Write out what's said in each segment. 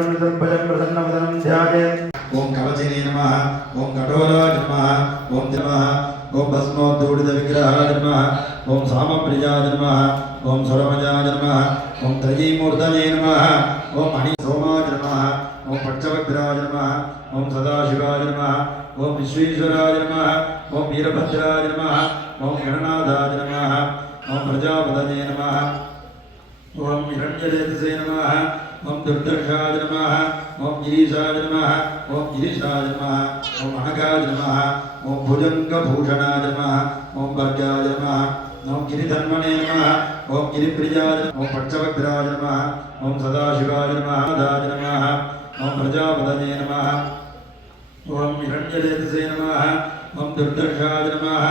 शरणं सर्वजं प्रसन्नवदनं ध्यायेत्। ओम कवचिने नमः, ओम कठोराय नमः, ओम नमः, ओम भस्मोद्धूडितविग्रहाय नमः, ओम सामप्रियाय नमः, ओम सुरमजाय नमः, ओम त्रयीमूर्तये नमः, ओम मणिसोमाय नमः, ओम पञ्चवक्त्राय नमः, ओम सदाशिवाय नमः, ओम विश्वेश्वराय नमः, ओम वीरभद्राय नमः, ओम गणनाथाय नमः, ओम प्रजापतये नमः, ओम हिरण्यरेतसे नमः, ओम दुर्दर्शाय नमः, ओम गिरीशाय नमः, ओम गिरीशाय नमः, ओम अनगाय नमः, ओम भुजंगभूषणाय नमः, ओम वर्गाय नमः, ओम गिरिधन्वने नमः, ओम गिरिप्रियाय नमः, ओम पञ्चवक्त्राय नमः, ओम सदाशिवाय नमः, दाय नमः, ओम प्रजापतये नमः, ओम हिरण्यरेतसे नमः, ओम दुर्दर्शाय नमः,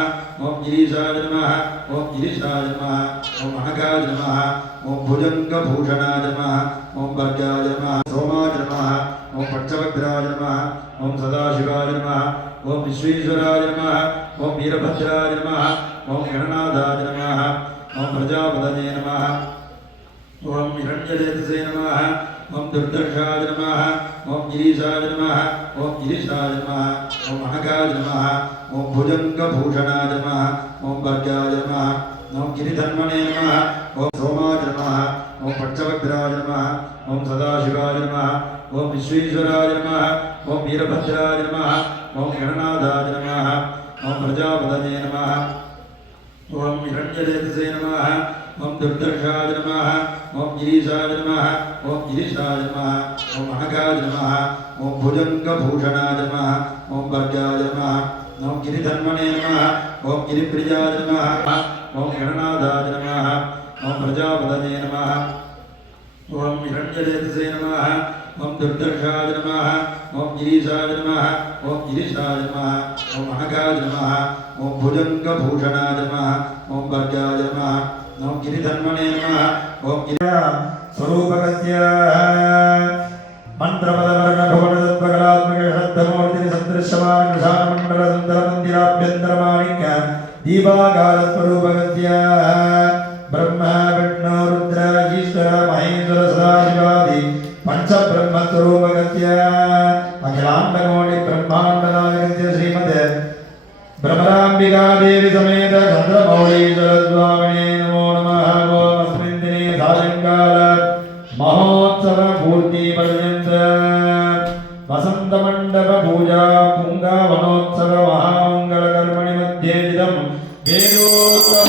ओम गिरीशाय नमः, ओम गिरीशाय नमः, ओम अनगाय नमः, ओम भुजंगभूषणाय नमः, ओम वर्गाय नमः, सोमाय नमः, ओम पञ्चवक्त्राय नमः, ओम सदाशिवाय नमः, ओम विश्वेश्वराय नमः, ओम वीरभद्राय नमः, ओम गणनाथाय नमः, ओम प्रजापतये नमः, ओम हिरण्यरेतसे नमः, ओम दुर्दर्शाय नमः, ओम गिरीशाय नमः, ओम गिरीशाय नमः, ओम अनगाय नमः, ओम भुजंगभूषणाय नमः, ओम वर्गाय नमः, ओम गिरिधन्वने नमः, ओम सोमाय नमः, ओम पञ्चवक्त्राय नमः, ओम सदाशिवाय नमः, ओम विश्वेश्वराय नमः, ओम वीरभद्राय नमः, ओम गणनाथाय नमः, ओम प्रजापतये नमः, ओम हिरण्यरेतसे नमः, ओम दुर्दर्शाय नमः, ओम गिरीशाय नमः, ओम गिरीशाय नमः, ओम अनगाय नमः, ओम भुजंगभूषणाय नमः, ओम वर्गाय नमः, ओम गिरिधन्वने नमः, ओम गिरिप्रियाय नमः, ओम गणनाथाय नमः, ओम प्रजापतये नमः, ओम हिरण्यरेतसे नमः, ओम दुर्दर्शाय नमः, ओम गिरीशाय नमः, ओम गिरीशाय नमः, ओम अनगाय नमः, ओम भुजंगभूषणाय नमः, ओम वर्गाय नमः, ओम गिरिधन्वने नमः, ओम स्वरूपकस्य मंत्रपदवर्णभवनतत्त्वकलात्मकशब्दमूर्तिसदृश्यमानमण्डलसुन्दरमन्दिराभ्यन्तरमाणिक्य दीपाकारस्वरूपकस्य ब्रह्म विष्णु रुद्र ईश्वर महेश्वर सदाशिवादि पंचब्रह्मस्वरूपकस्य अखिलाण्डकोटि ब्रह्माण्डनायकस्य श्रीमते ब्रह्मराम्बिका देवी समेत चन्द्रमौळीश्वर स्वामिने नमो नमः। अस्मिन् दिने सायंकाल महोत्सव पूर्ति पर्यन्त वसन्तमण्डप पूजा पुंगावनोत्सव महामङ्गलकर्मणि मध्ये इदं वेदोत्तम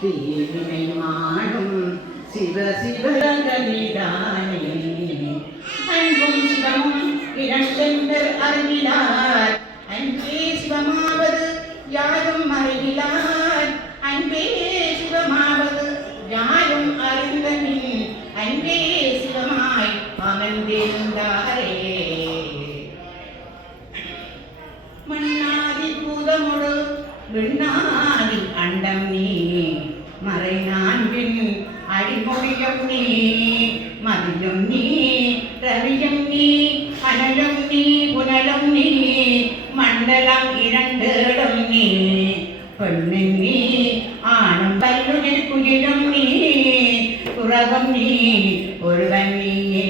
தீவினை மாடும் சிவ சிவகனிதானே அன்பும் சிவமும் இரண்டென்று அறிவிலார் அன்பே சிவமாவது யாரும் அறிவிலார் அன்பே சிவமாவது யாரும் அறிந்தனின் அன்பே சிவமாய் அமர்ந்திருந்தாரே மண்ணாதி பூதமுடு விண்ணாதி அண்டம் நீ மறை நான்கின் அடிமொழியும் நீ மதியும் நீ ரவியும் நீ அனலும் நீ புனலும் நீ மண்டலம் இரண்டேடும் நீ பெண்ணும் நீ ஆணும் பல்லுயிர் குயிலும் நீ புறகம் நீ ஒருவன் நீயே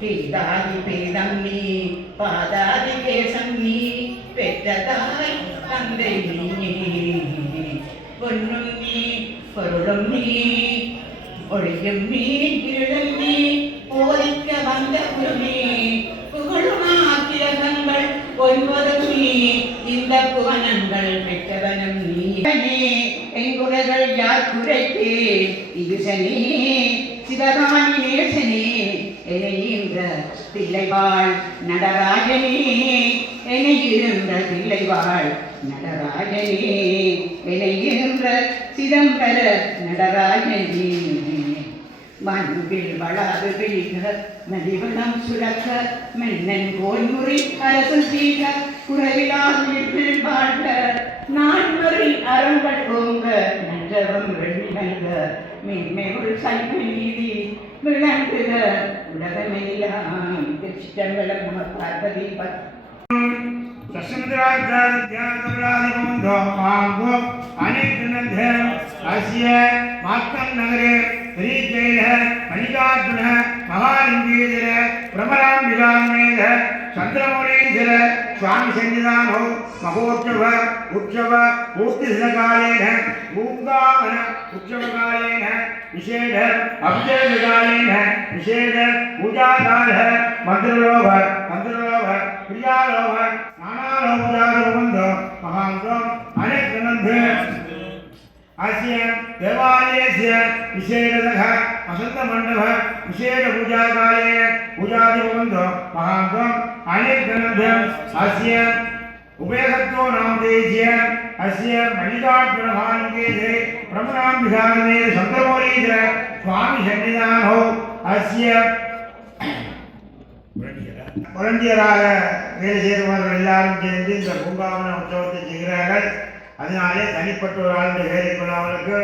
பேதாதி பேதம் நீ பாதாதி கேசம் நீ பெற்றதாய் தந்தை நீ பொன்னும் நீ பொருளும் நீ ஒளியும் நீ இருளும் நீ போதிக்க வந்த குருமே புகழுமாக்கிரகங்கள் ஒன்பதும் நீ இந்த புவனங்கள் பெற்றவனும் நீ எங்குலகள் யார் குறைத்தே ஈசனே சிவகாமி நேசனே எனைகின்ற தில்லைவாழ் நடராஜனே எனைகின்ற தில்லைவாழ் நடராஜனே எனைகின்ற சிதம்பர நடராஜனே மண்பில் வளாது வீக மதிவனம் சுழக்க மன்னன் கோன்முறை அரசு சீக குறைவிலாவில் வாழ்க நான்முறை அறங்கள் ஓங்க நன்றவம் வெள்ளிமல்க மேன்மைகள் சைவ நீதி விளங்குக உலகமெல்லாம் திருச்சிற்றம்பலம் நம பார்வதி नगरे श्रीजैन मल्लिकार्जुन महालिंगेश्वर भ्रमरांबिकामेध चंद्रमौलीश्वर स्वामी सन्निधानो महोत्सव उत्सव पूर्तिकालेन पूंगावन उत्सवकालेन विशेष अभिषेककालेन विशेष पूजाकाल मंत्रलोभ क्रियालोभ नानालोभादो महांगम अनेक अस्य देवालयस्य विशेषतः वसन्तमण्डपः विशेषपूजाकाले पूजादिभवन्तो महाङ्गम् अनेकग्रन्थम् अस्य उभयसत्त्वो नामधेयस्य अस्य मल्लिकार्जुनमहालिङ्गेश्वरे ब्रह्मणाम्बिकानन्दे शङ्करमौलीश्वर स्वामी सन्निधानो अस्य புரஞ்சியராக வேலை செய்தவர்கள் எல்லாரும் சேர்ந்து இந்த பூங்காவன உற்சவத்தை செய்கிறார்கள். அதனாலே தனிப்பட்ட ஒரு ஆளுடைய வேலை கொள்ளாமலுக்கு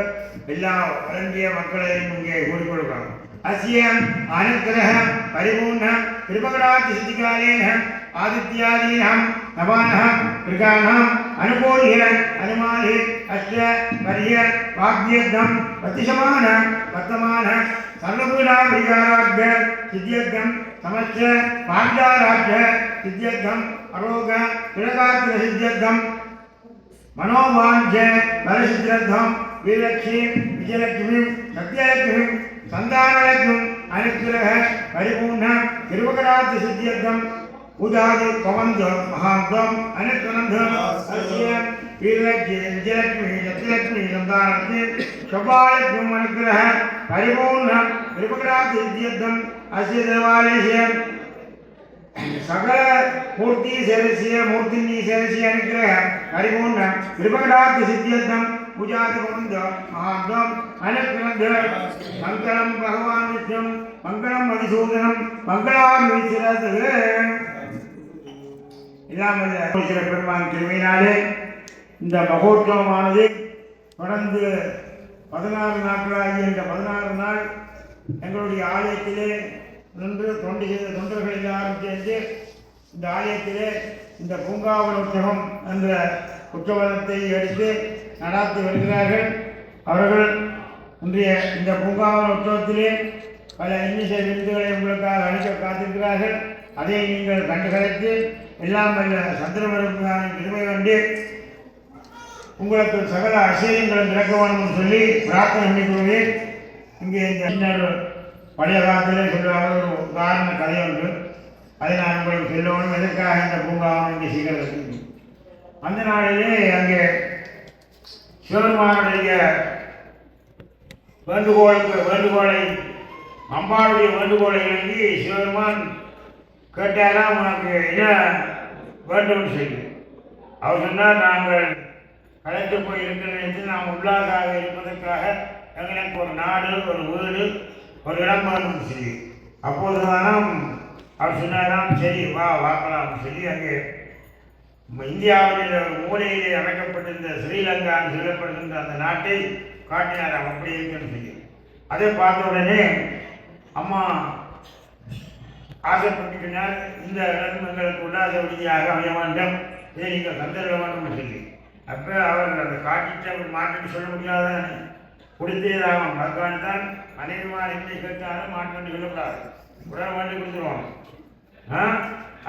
எல்லா வழங்கிய மக்களையும் இங்கே கூடிக் கொடுக்கிறோம். அஸ்ய அனுக்கிரக பரிபூர்ண கிருபகடாதி சித்திகாலேன ஆதித்யாதீனாம் நவானாம் கிருகானாம் அனுகூல்ய அனுமாலி அஷ்ட பரிய வாக்யத்தம் பிரதிசமான வர்த்தமான சர்வபூதா பரிகாராக்ய சித்தியத்தம் சமஸ்த பாஞ்சாராக்ய சித்தியத்தம் அரோக திரகாத்திர சித்தியத்தம் मनोवांच बलसिद्धम वीरलक्ष्मी विजयलक्ष्मी सत्यलक्ष्मी संतानलक्ष्मी अनुग्रह परिपूर्ण तिरुवकराज सिद्ध्यर्थम उदादि पवंत महांतम अनुग्रहंत अस्य वीरलक्ष्मी विजयलक्ष्मी सत्यलक्ष्मी संतानलक्ष्मी शोभालक्ष्मी अनुग्रह परिपूर्ण तिरुवकराज सिद्ध्यर्थम अस्य देवालयस्य सकल मूर्ति सेवस्य मूर्तिनी सेवस्य अनुग्रह परिपूर्ण कृपकटाक्ष सिद्ध्यर्थम पूजादिभवन्त महांतम अनुग्रहंत मंगलम भगवान विष्णु मंगलम मधुसूदनम मंगलामीश्वरत இல்லாமல் சில பெருமான் திருமையினாலே இந்த மகோத்சவமானது தொடர்ந்து 16 நாட்களாகிய இந்த 16 நாள் எங்களுடைய ஆலயத்திலே நின்று தொண்டு செய்த தொண்டர்கள் எல்லாரும் சேர்ந்து இந்த ஆலயத்திலே இந்த பூங்காவன உற்சவம் என்ற உற்சவத்தை எடுத்து நடாத்தி வருகிறார்கள். அவர்கள் இன்றைய இந்த பூங்காவன உற்சவத்திலே பல இன்னிசை விருதுகளை உங்களுக்காக அளிக்க காத்திருக்கிறார்கள். அதை நீங்கள் கண்டுகளித்து எல்லாம் வல்ல சந்திரபெருமானை பெருமை கண்டு உங்களுக்கு சகல ஐஸ்வர்யங்களும் திறக்க வேண்டும் என்று சொல்லி பிரார்த்தனை பண்ணிக்கொள்வேன். இங்கே இந்த இன்னொரு பழைய காலத்திலே சொல்லுவாங்க ஒரு உதாரண கதை ஒன்று, அதை நான் உங்களுக்கு சொல்லணும். எதற்காக இந்த பூங்காவனம் இங்கே செய்கிறது? அந்த நாளிலே அங்கே சிவபெருமானுடைய வேண்டுகோளை அம்பாளுடைய வேண்டுகோளை இணங்கி சிவபெருமான் கேட்டாராம், உனக்கு என்ன வேண்டும் சொல்லி. அவர் சொன்னார், நாங்கள் கலைத்து போய் இருக்கிற நேரத்தில் நாம் உள்ளாதாக இருப்பதற்காக எங்களுக்கு ஒரு நாடு, ஒரு வீடு, ஒரு இடம் வேண்டும் சொல்லி. அப்போதுதானாம் அவர் சொன்னாராம், சரி வா பார்க்கலாம் சொல்லி அங்கே இந்தியாவில் ஒரு மூலையிலே அமைக்கப்பட்டிருந்த ஸ்ரீலங்கான்னு சொல்லப்படுகின்ற அந்த நாட்டை காட்டினாராம், அப்படி இருக்குன்னு சொல்லி. அதை பார்த்த உடனே அம்மா ஆசைப்பட்டுக்கினார், இந்த இடம் எங்களுக்கு உல்லாச விடுதியாக அமைய வேண்டும், இதை நீங்கள் தந்திர வேண்டும்னு சொல்லி. அப்போ அவர் அதை காட்டிட்டு அவர் மாட்டுன்னு சொல்ல முடியாத கொடுத்தேதாகும். அதுக்கான தான் மனைவிமார் எப்படி கேட்டாலும் மாட்டுன்னு சொல்லக்கூடாது, உடனே வேண்டி கொடுத்துருவாங்க.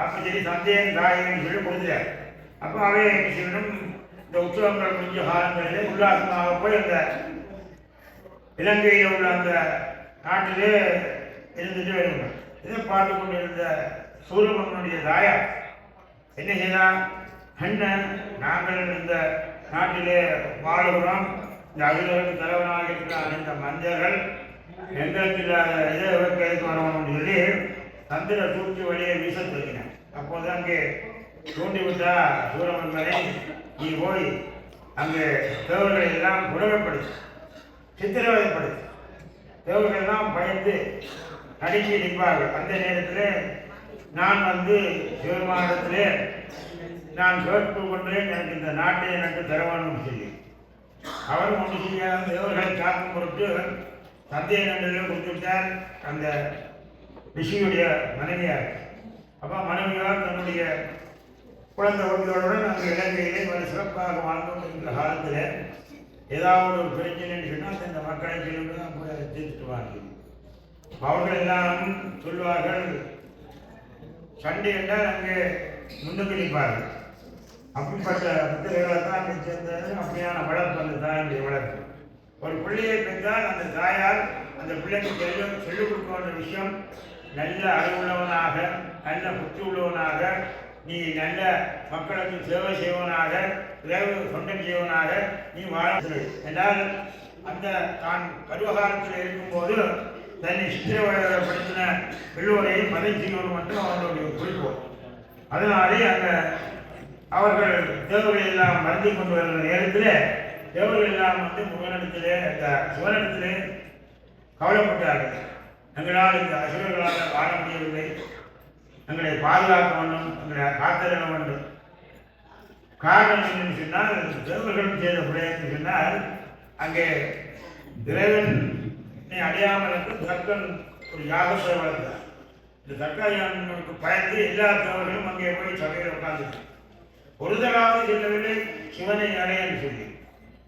அப்போ சரி சந்தேகம் தாயின்னு சொல்லி கொடுத்துட்டார். அப்போ அவை என்ன செய்யணும், இந்த உற்சவங்கள் கொஞ்ச காலங்களிலே உல்லாசமாக போய் அந்த இலங்கையில் உள்ள அந்த நாட்டிலே இருந்துட்டு வருங்க. இதை பார்த்து கொண்டு இருந்த சூரியமனுடைய தாயார் என்ன செய்தார், அண்ணன் நாங்கள் இந்த நாட்டிலே வாழுகிறோம், இந்த அகிலருக்கு தலைவனாக இருக்கிறார், இந்த மஞ்சர்கள் எங்களுக்கு இல்லாத இதை கைக்கு வரணும்னு சொல்லி தந்திர தூக்கி வழியை வீச சொல்லினேன். அப்போது அங்கே தூண்டிவிட்டா சூரமன்மனை, நீ போய் அங்கே தேவர்களை எல்லாம் உடமைப்படுத்து, சித்திரவதைப்படுத்து. தேவர்கள் எல்லாம் பயந்து நடுங்கி நிற்பார்கள். அந்த நேரத்தில் நான் வந்து சிவபெருமானிடத்திலே நான் கேட்டு கொண்டேன், எனக்கு இந்த நாட்டை எனக்கு தரவானும் சொல்லி. அவரும் ஒன்று செய்யாத தேவர்களை காக்கும் பொருட்டு தந்தையை நன்றிலும் கொடுத்துவிட்டார் அந்த ரிஷியுடைய மனைவியார். அப்போ மனைவியார் தன்னுடைய குழந்தை ஒன்றுடன் அந்த இலங்கையிலே ஒரு சிறப்பாக வாழ்ந்து கொண்டிருக்கிற காலத்தில் ஏதாவது ஒரு பிரச்சனைன்னு சொன்னால் இந்த மக்களை சொல்லி தான் போய் அதை தீர்த்துட்டு வாங்க. அவர்கள் எல்லாம் சொல்வார்கள், சண்டை என்றால் அங்கே முன்னுக்கு நிற்பார்கள். அப்படிப்பட்ட புத்தகங்களை தான் அங்கே சேர்ந்தது. அப்படியான வளர்ப்பு அந்த தாயுடைய வளர்ப்பு. ஒரு பிள்ளையை பெற்றால் அந்த தாயார் அந்த பிள்ளைக்கு சொல்லிக் கொடுக்க வேண்டிய விஷயம், நல்ல அறிவுள்ளவனாக, நல்ல புத்தி உள்ளவனாக, நீ நல்ல மக்களுக்கு சேவை செய்வனாக, சொந்தம் செய்வனாக நீ வாழ என்றால் அந்த தான் பருவகாலத்தில் இருக்கும்போது தன்னை சித்திரவதைப்படுத்தின எல்லோரையும் மதை செய்யணும் என்று அவர்களுடைய குறிப்போம். அதனாலே அந்த அவர்கள் தேவர்கள் எல்லாம் மறந்து கொண்டு வருகிற நேரத்தில் தேவர்கள் எல்லாம் வந்து முருகனிடத்திலே அந்த சிவனிடத்திலே கவலைப்பட்டார்கள். எங்களால் இந்த அசுரர்களால் வாழ முடியவில்லை, எங்களை பாதுகாக்க வேண்டும், எங்களை காத்திருக்க வேண்டும். காரணம் என்னன்னு சொன்னால், தேவர்களும் செய்த பிள்ளைன்னு சொன்னால், அங்கே இறைவனை அடையாமல் இருந்து தர்க்கன் ஒரு யாகத்தை வளர்த்தார். இந்த தர்க்காயானுக்கு பயந்து எல்லா தேவர்களும் அங்கே போய் சபையில் உட்கார்ந்து ஒரு தடவை சொல்லவில்லை சிவனை அடையன்னு சொல்லி.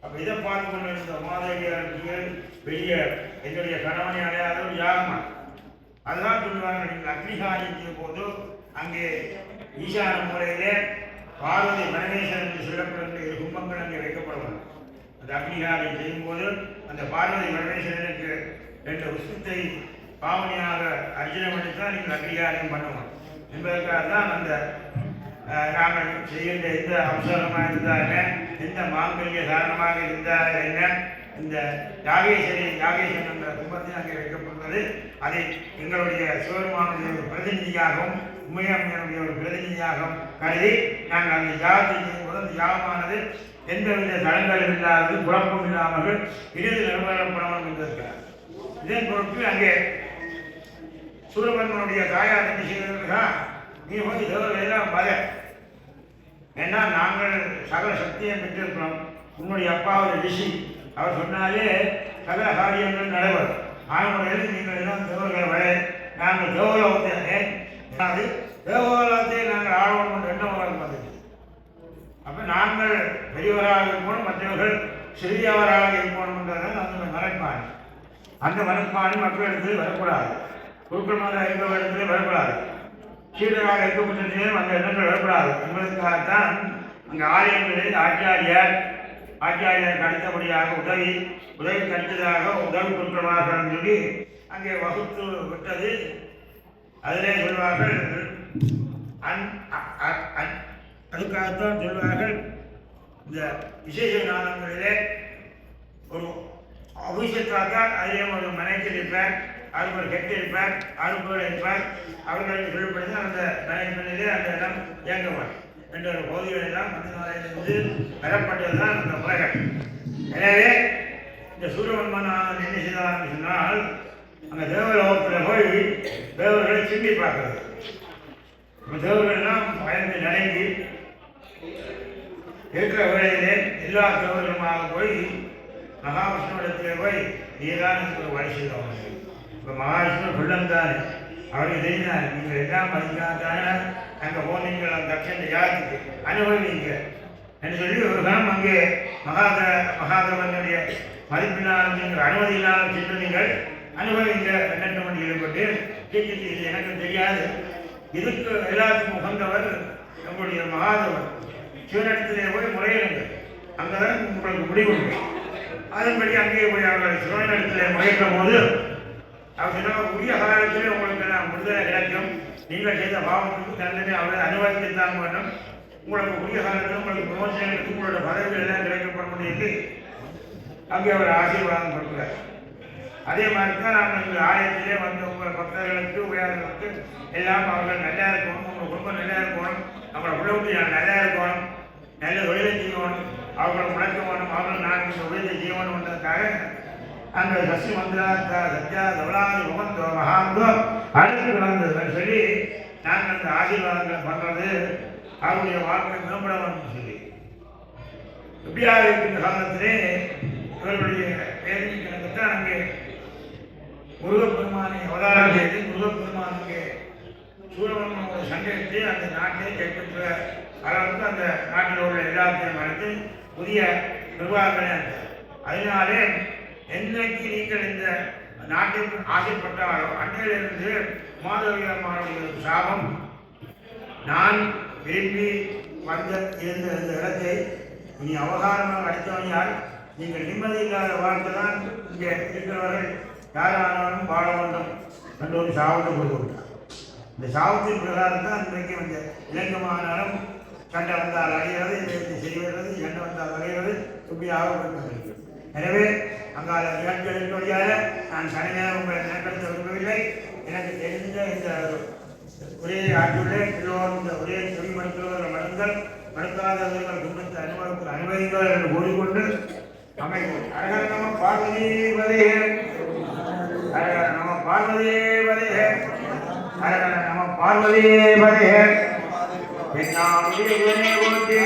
அப்போ இதை பார்த்து கொண்டு இருந்த மாதவியார்கள் வெளியே என்னுடைய கணவனை அடையாத ஒரு யாகமா. அதுதான் சொல்லுவாங்க, நீங்கள் அக்னிகாரிக்கிற போது அங்கே ஈசான முறையிலே பார்வதி பரமேஸ்வரன் என்று சொல்லப்படுகிற இரு கும்பங்கள் அங்கே வைக்கப்படுவாங்க. அந்த அக்னிகாரை செய்யும்போது அந்த பார்வதி பரமேஸ்வரனுக்கு 2 உஷ்ணத்தை பாவனையாக அர்ச்சனை பண்ணித்தான் நீங்கள் அக்னிகாரியம் பண்ணுவோம் என்பதற்காக தான் அந்த நாங்கள் செய்கின்ற எந்த அவசரமாக இருந்தால் எந்த மாங்கல்ய காரணமாக இருந்தால் என்ன, இந்த யாகேஸ்வரன் என்ற கும்பத்தை அங்கே வைக்கப்படுவது. அதை எங்களுடைய சிவபெருமானுடைய ஒரு பிரதிநிதியாகவும் உமையம்மனுடைய ஒரு பிரதிநிதியாகவும் கருதி நாங்கள் அந்த யாகத்தை செய்யும்போது அந்த யாகமானது எந்தவித தடங்களும் இல்லாதது, குழப்பம் இல்லாமல் இறுதி நிர்வகிக்கப்படணும் என்பதற்காக. இதன் பொருட்டு அங்கே சூரபன்மனுடைய தாயார் என்ன செய்கிறா, நீ போய் தேவர்கள் எல்லாம் பல, ஏன்னா நாங்கள் சகல சக்தியை பெற்றிருக்கிறோம், உன்னுடைய அப்பா ஒரு ரிஷி, அவர் சொன்னாலே சகல காரியங்கள் நடைபெறும். ஆனமுறையில் நீங்கள் எல்லாம் தேவர்களை வர, நாங்கள் தேவலோகத்தை தேவலோகத்தை நாங்கள் ஆழம் கொண்டு எண்ணம் வந்தது. அப்போ நாங்கள் பெரியவராக இருக்கணும், மற்றவர்கள் சிறியவராக இருக்கணும் என்றால் அந்த மனப்பாணி. அந்த மனப்பாணி மக்களிடத்தில் வரக்கூடாது, குருக்களமாக இருப்பவரிடத்திலே வரக்கூடாது, சீடராக இருக்கப்பட்டதிலே அந்த எண்ணங்கள் வரக்கூடாது என்பதற்காகத்தான் அங்கே ஆலயங்களில் ஆச்சாரியாருக்கு அடுத்தபடியாக உதவி கிடைத்ததாக உதவி குருக்களமாக சொல்லி அங்கே வகுத்து விட்டது. அதிலே சொல்வார்கள், அதுக்காகத்தான் சொல்வார்கள் இந்த விசேஷ நாளங்களிலே இருப்பார், அவருக்கு ஒரு ஹெட் இருப்பார், அவருக்கு இருப்பார். அவர்களுக்கு சொல்லப்படுது அந்த மேனேஜ்மெண்டிலே அந்த இடம் இயங்குவார் என்ற ஒரு பகுதிகள் எல்லாம் மந்திரவாளையிலிருந்து பெறப்பட்டதுதான் அந்த முறைகள். எனவே இந்த சூரியவன்மன் என்ன செய்தார்னு சொன்னால் அங்கே தேவலோகத்தில் போய் தேவர்களை சிந்தி பார்க்கிறது. தேவர்கள்லாம் பயந்து நடைங்கி இருக்கிற வேளையிலே எல்லா தேவர்களுமாக போய் மகாவிஷ்ணுவிடத்திலே போய் நீதான் ஒரு வழி செய்தவங்க. இப்போ மகாவிஷ்ணு குள்ளம் தானே, அவருக்கு தெரிந்தார் நீங்கள் எல்லாம் மதிக்காதானே அங்கே போனீங்கள் அந்த தட்சணை ஜாதிக்கு அனுபவிங்க என்று சொல்லி ஒரு கணம் அங்கே மகாதேவனுடைய மதிப்பினாலும் நீங்கள் அனுமதியினாலும் சென்று நீங்கள் அனுபவிங்க என்னென்ன பண்ணி ஈடுபட்டு கேட்க எனக்கு தெரியாது. இதுக்கு எல்லாத்துக்கும் உகந்தவர் நம்முடைய மகாதேவன். சிவனிடத்திலே போய் முறையிடுங்கள், அங்கதான் உங்களுக்கு முடிவு. அதன்படி அங்கேயே போய் அவர்கள் சிவனிடத்திலே முறையிட்ட போது அவர் சொன்னால் உரிய காலத்திலே உங்களுக்கு நான் விடுதலை கிடைக்கும், நீங்கள் செய்த பாவத்துக்கு தண்டனை அவரை அனுபவிக்கத்தான் வேண்டும், உங்களுக்கு உரிய காலத்தில் உங்களுக்கு விமோசனங்களுக்கு உங்களோட பதவிகள் எல்லாம் கிடைக்கப்படும் என்று அங்கே அவர் ஆசீர்வாதம் கொடுக்கிறார். அதே மாதிரி தான் நாம் எங்கள் ஆலயத்திலே வந்து உங்கள் பக்தர்களுக்கு உயர்ந்தவர்களுக்கு எல்லாம் அவர்கள் நல்லா இருக்கணும், உங்கள் குடும்பம் நல்லா இருக்கணும், அவங்களோட குடும்பத்தை நல்லா இருக்கணும், நல்ல தொழிலை செய்யணும், அவர்களை முடக்க வேணும், அவர்கள் நாங்கள் தொழிலை செய்யணும் என்றதுக்காக அந்த சசி மந்திரா சத்யா தவளாதி முகந்தோ மகாந்தோ அடுத்து நடந்ததுன்னு சொல்லி நாங்கள் அந்த ஆசீர்வாதங்கள் பண்ணுறது அவருடைய வாழ்க்கை மேம்பட வேண்டும் சொல்லி எப்படியாக இருக்கின்ற காலத்திலே இவர்களுடைய வேதனை கணக்குத்தான் அங்கே முருகப்பெருமானை அவதாரம் செய்து முருகப்பெருமானுக்கு சூரபெருமானோட சந்தேகத்தை அந்த நாட்டை கைப்பற்ற அளவுக்கு அந்த நாட்டில் உள்ள எல்லாத்தையும் அழைத்து புதிய நிர்வாகங்களை அளித்தார். அதனாலே என்னைக்கு நீங்கள் இந்த நாட்டிற்கு ஆசைப்பட்டாலோ அன்றையிலிருந்து மாதவியம்மாவுடைய சாபம் நான் விரும்பி இருந்த இந்த இடத்தை இனி அவகாரமாக அடித்தவனையால் நீங்கள் நிம்மதி இல்லாத வாழ்க்கை தான் இங்கே இருக்கிறவர்கள் யாரானாலும் வாழ வேண்டும் என்ற ஒரு சாபத்தை கொடுத்து விட்டார். இந்த சாபத்தின் பிரகாரம் தான் இன்றைக்கு வந்து இலங்கமானாலும் சண்டை வந்தால் அடைகிறது, இதை செய்வது, சண்டை வந்தால் அடைகிறது, இப்படியாக கொண்டு. எனவே அங்கால நிகழ்ச்சிகளின் வழியாக நான் தனியாக உங்களை நினைப்படுத்த விரும்பவில்லை. எனக்கு தெரிந்த இந்த ஒரே ஆற்றுள்ளே எல்லோரும் இந்த ஒரே துணி மருத்துவர்கள் மருந்தல் மருந்தாதவர்கள் குடும்பத்தை அனுமதிங்கள் என்று கூறிக்கொண்டு அமைக்கும். அரகர நம பார்வதீபதே, அரகர நம பார்வதீபதே, அரகர நம பார்வதீபதே. என்னாவுடைய போற்றி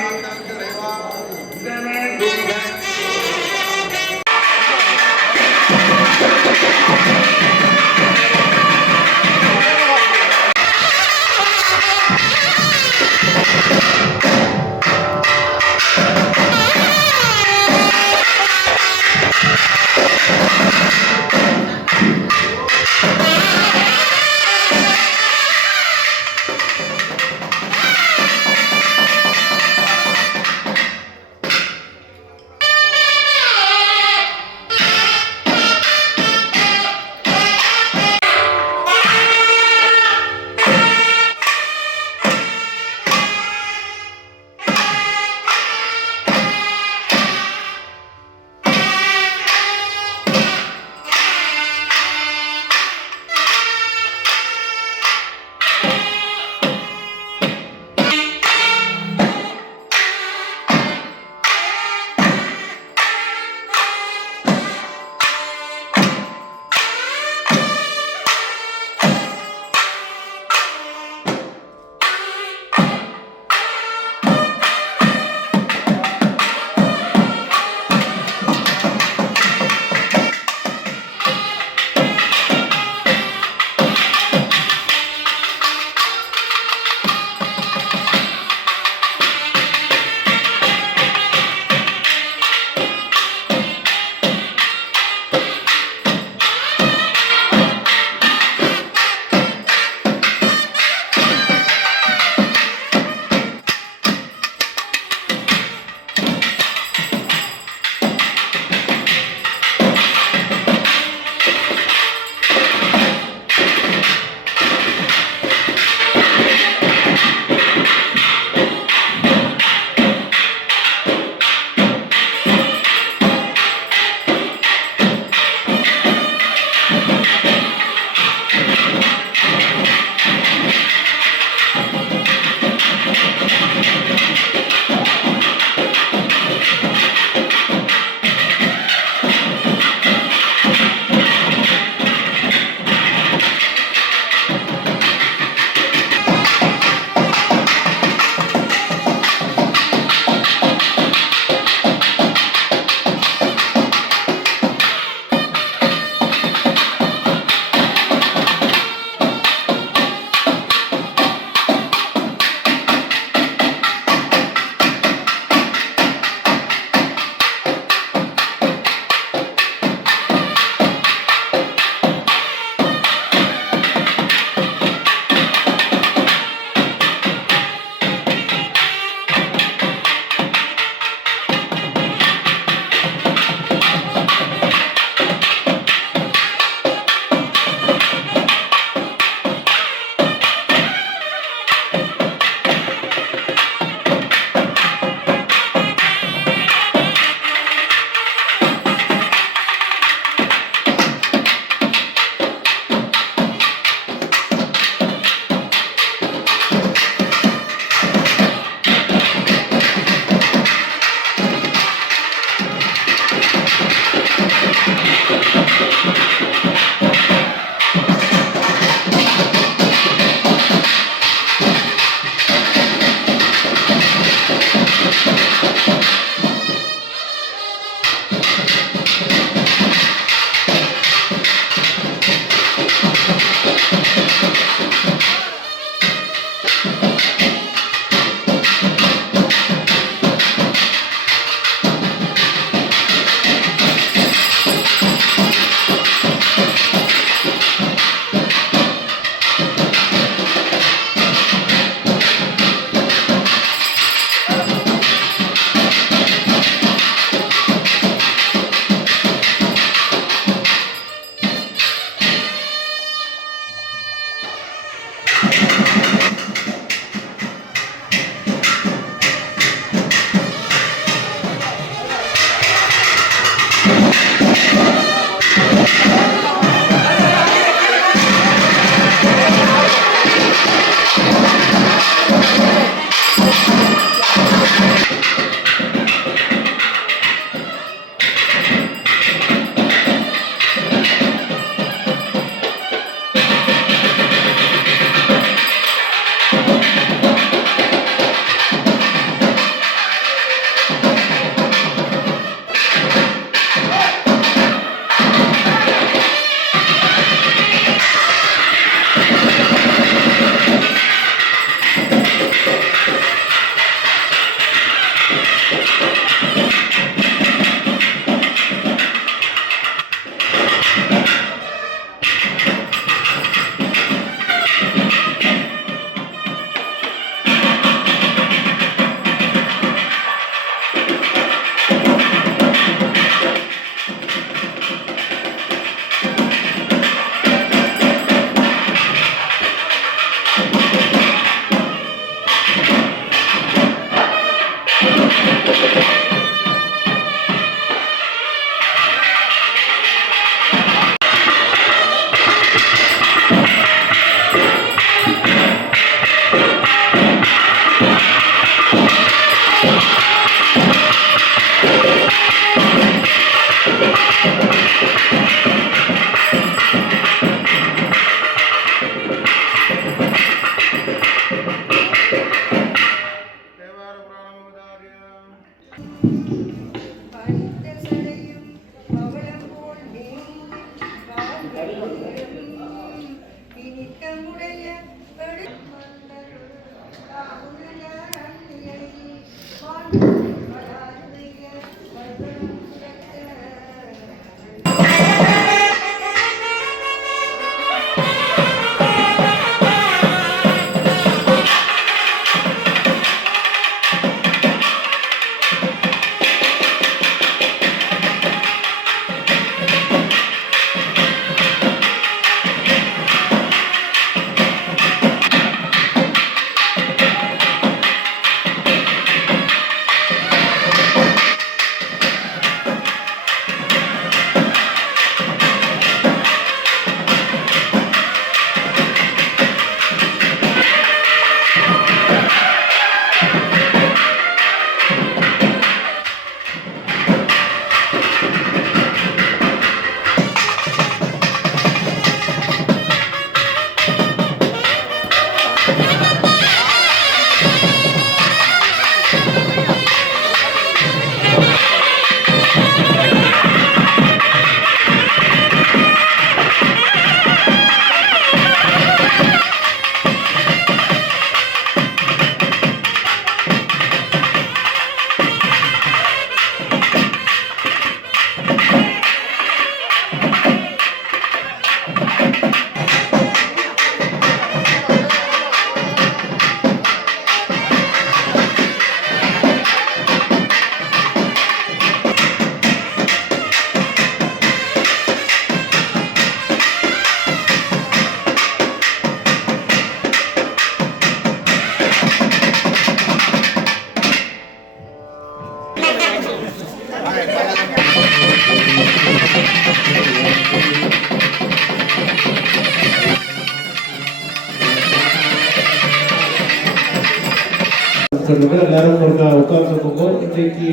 எல்லாரும் உட்கார்ந்துருக்கோங்க. இன்றைக்கு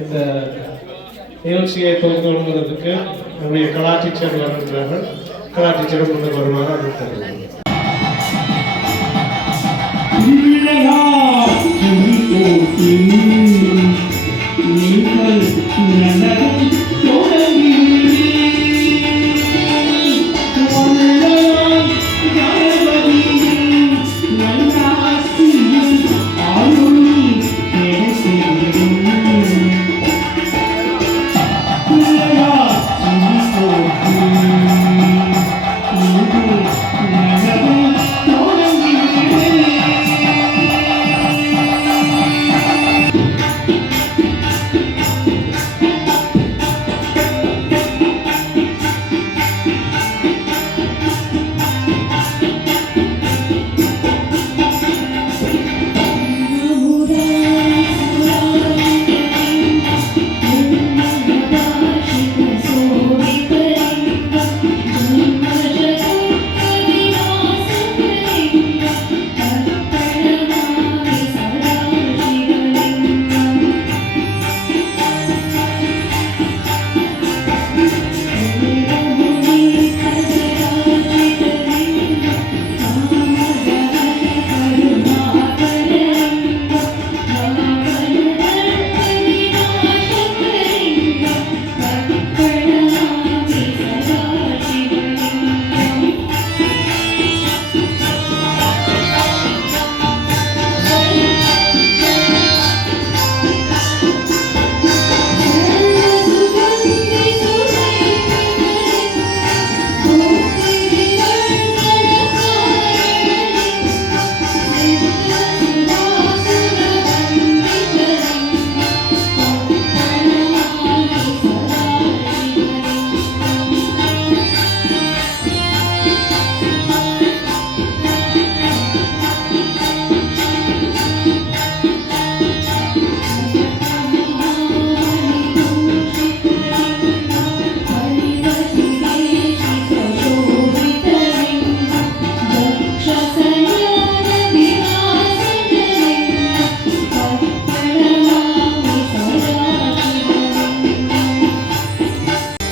இந்த நிகழ்ச்சியை துவங்குவதற்கு நம்முடைய கலா டீச்சர் வருகிறார்கள். கலா டீச்சரும் முன்னுக்கு வருவாங்க. அது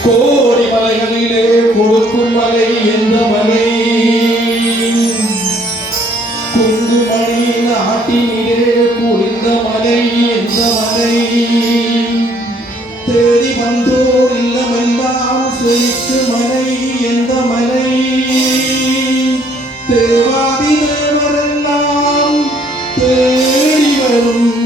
கோடி மலைகளிலே கொடுக்கும் மலை எந்த மலை குங்குமணி நாட்டினிலே குளிர்ந்த மலை எந்த மலை தேடி வந்தோர் இல்லமெல்லாம் செழிக்கு மலை எந்த மலை தேவாதி தேவரெல்லாம் தேடி வரும்